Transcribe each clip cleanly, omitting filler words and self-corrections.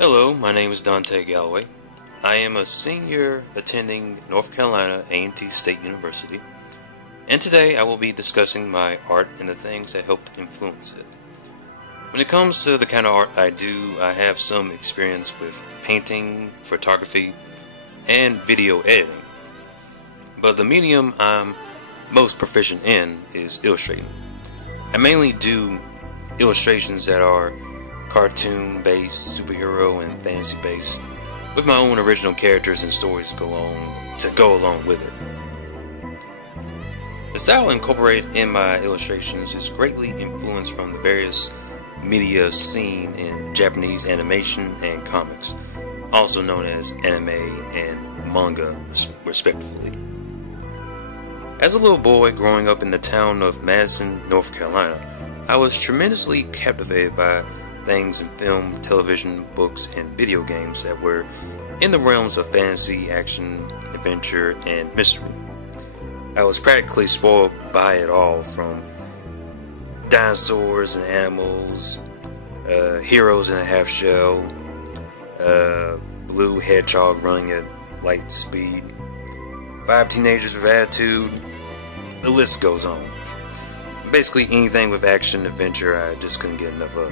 Hello, my name is Dante Galloway. I am a senior attending North Carolina A&T State University, and today I will be discussing my art and the things that helped influence it. When it comes to the kind of art I do, I have some experience with painting, photography, and video editing. But the medium I'm most proficient in is illustrating. I mainly do illustrations that are cartoon-based, superhero, and fantasy-based, with my own original characters and stories to go along with it. The style incorporated in my illustrations is greatly influenced from the various media seen in Japanese animation and comics, also known as anime and manga, respectively. As a little boy growing up in the town of Madison, North Carolina, I was tremendously captivated by things in film, television, books, and video games that were in the realms of fantasy, action, adventure, and mystery. I was practically spoiled by it all, from dinosaurs and animals, heroes in a half shell, blue hedgehog running at light speed, 5 teenagers with attitude, the list goes on. Basically anything with action, adventure, I just couldn't get enough of.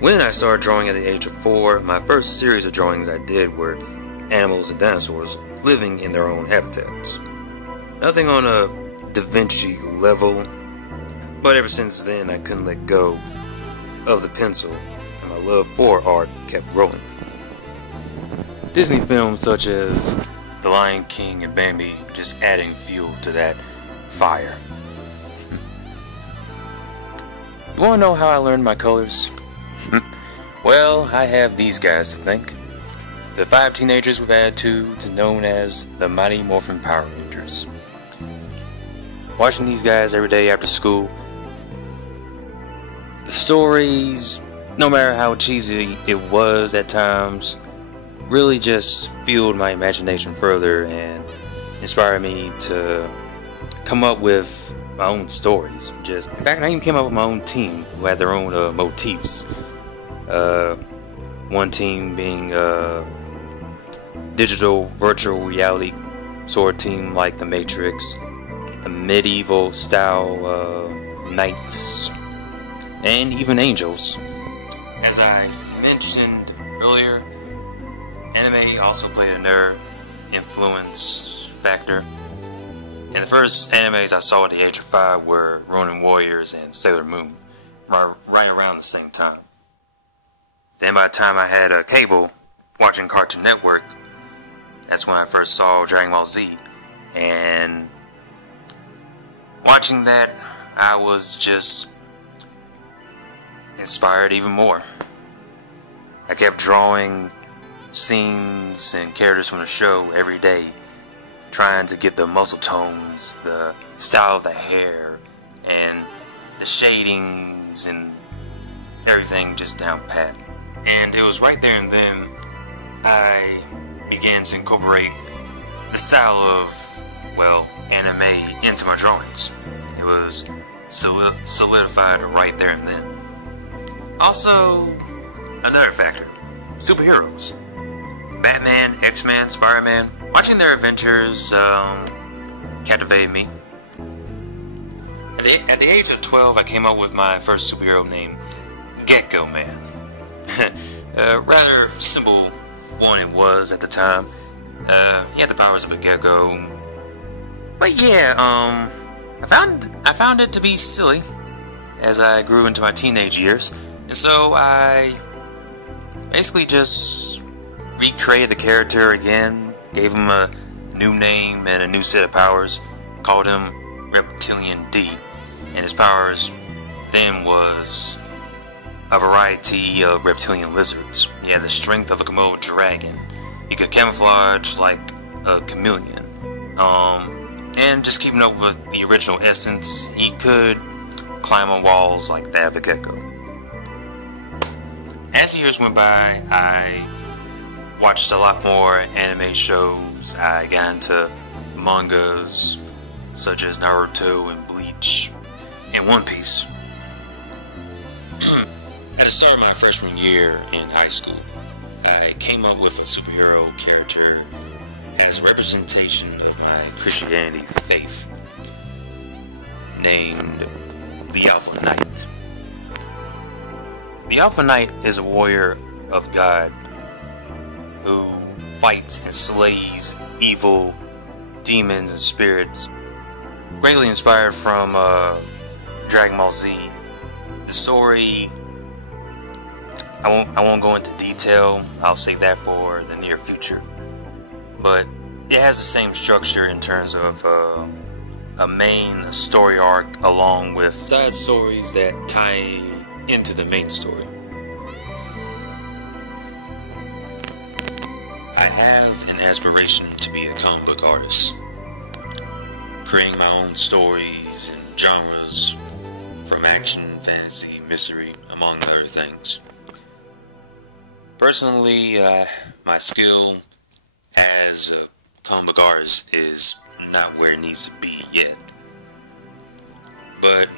When I started drawing at the age of 4, my first series of drawings I did were animals and dinosaurs living in their own habitats. Nothing on a Da Vinci level, but ever since then I couldn't let go of the pencil, and my love for art kept growing. Disney films such as The Lion King and Bambi just adding fuel to that fire. You wanna know how I learned my colors? Well, I have these guys to thank. The 5 teenagers with attitudes known as the Mighty Morphin Power Rangers. Watching these guys every day after school, the stories, no matter how cheesy it was at times, really just fueled my imagination further and inspired me to come up with my own stories. In fact, I even came up with my own team who had their own motifs. One team being a digital virtual reality sort of team like the Matrix, a medieval style knights, and even angels. As I mentioned earlier, anime also played another influence factor. And the first animes I saw at the age of 5 were Ronin Warriors and Sailor Moon, right around the same time. Then by the time I had a cable watching Cartoon Network, that's when I first saw Dragon Ball Z. And watching that, I was just inspired even more. I kept drawing scenes and characters from the show every day, trying to get the muscle tones, the style of the hair, and the shadings and everything just down pat. And it was right there and then I began to incorporate the style of, well, anime into my drawings. It was solidified right there and then. Also, another factor, superheroes. Batman, X-Men, Spider-Man, watching their adventures captivated me. At the age of 12, I came up with my first superhero named Gecko Man. Rather simple one it was at the time. He had the powers of a gecko. But yeah, I found it to be silly as I grew into my teenage years. And so I basically just recreated the character again, gave him a new name and a new set of powers, called him Reptilian D, and his powers then was a variety of reptilian lizards. He had the strength of a Komodo dragon. He could camouflage like a chameleon. And just keeping up with the original essence, he could climb on walls like that of a gecko. As the years went by, I watched a lot more anime shows. I got into mangas such as Naruto and Bleach and One Piece. At the started my freshman year in high school. I came up with a superhero character as a representation of my Christianity faith, named the Alpha Knight. The Alpha Knight is a warrior of God who fights and slays evil demons and spirits. Greatly inspired from Dragon Ball Z. The story, I won't go into detail. I'll save that for the near future. But it has the same structure in terms of a main story arc along with side stories that tie into the main story. I have an aspiration to be a comic book artist, creating my own stories and genres from action, fantasy, mystery, among other things. Personally, my skill as a comic book artist is not where it needs to be yet. But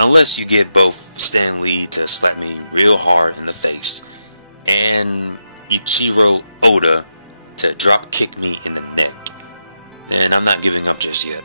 unless you get both Stan Lee to slap me real hard in the face and Ichiro Oda to drop kick me in the neck, and I'm not giving up just yet.